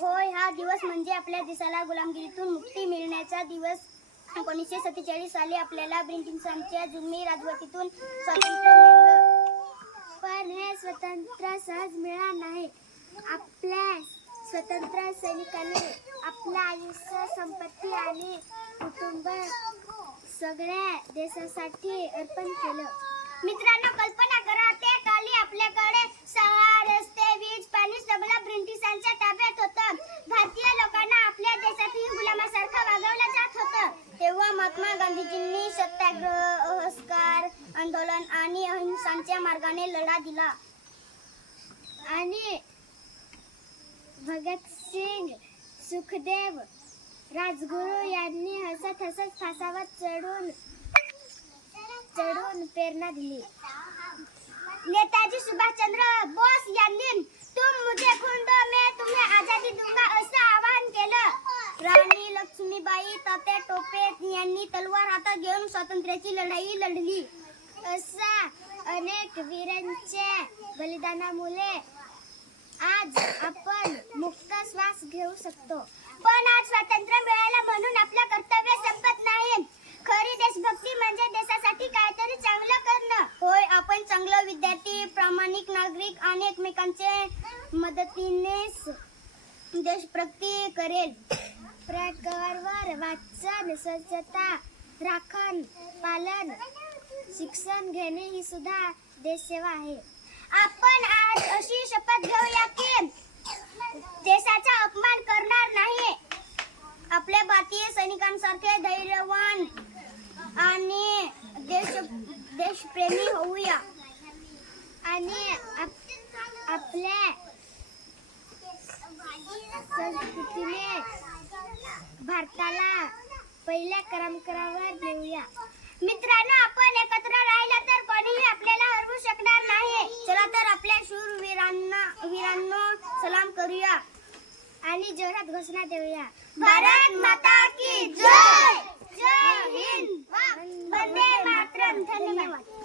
होय, हा दिवस म्हणजे आपल्या देशाला गुलामगिरीतून मुक्ती मिळण्याचा दिवस. 1947 साली आपल्याला ब्रिटिशांच्या जुलमी राजवटीतून स्वातंत्र्य मिळालं. पण हे स्वातंत्र्य सहज मिळालं नाही. आपल्या स्वातंत्र्य सैनिकांनी आपलं आयुष्य, संपत्ती आणि कुटुंब सगळ्या देशासाठी अर्पण केलं. मित्रांनो, कल्पना करा, त्या काळी आपल्याकडे शाळा, रस्ते, वीज, पाणी सगळं ब्रिटिशांच्या ताब्यात होतं. भारतीय लोकांना आपल्या देशातही गुलामासारखं वागवलं जात होतं. तेव्हा महात्मा गांधीजींनी सत्याग्रह, असहकार आंदोलन आणि अहिंसेच्या मार्गाने लढा दिला. आणि भगतसिंग, सुखदेव, राजगुरू यांनी हसत हसत फासावर चढून प्रेरणा दिली. नेताजी सुभाषचंद्र बोस यांनी तुम मुझे खून दो, मैं तुम्हें आजादी दूंगा असं आवाहन केलं. राणी लक्ष्मीबाई, तात्या टोपे यांनी तलवार हातात घेऊन स्वातंत्र्याची लढाई लढली. अशा अनेक वीरांच्या बलिदानामुळे आज आपण मुक्त श्वास घेऊ शकतो. पण आज स्वातंत्र्य मिळालं म्हणून आपलं कर्तव्य संपत नाही. खरी देशभक्ती म्हणजे देशासाठी काहीतरी चांगलं करणं. होय, आपण चांगलं विद्यार्थी, प्रामाणिक नागरिक आणि एकमेकांच्या मदतीने देशभक्ती करेल. पर्यावरण वाचन, स्वच्छता राखण, पालन, शिक्षण घेणे ही सुद्धा देशसेवा आहे. आपण आज अशी शपथ घेऊया की देशाचा अपमान करणार नाही. आपल्या भारतीय सैनिकांसारखे धैर्यवान आणि देशप्रेमी होऊया. आणि आपल्या संस्कृतीने भारताला पहिल्या क्रमांकावर नेऊया. मित्रांनो, आपण एकत्र राहिला तर कोणीही आपल्याला हरवू शकणार नाही. चला तर आपल्या शूर वीरांना सलाम करूया आणि जोरात घोषणा देऊया. भारत माता की जय. जय हिंद. वंदे मातरम. धन्यवाद.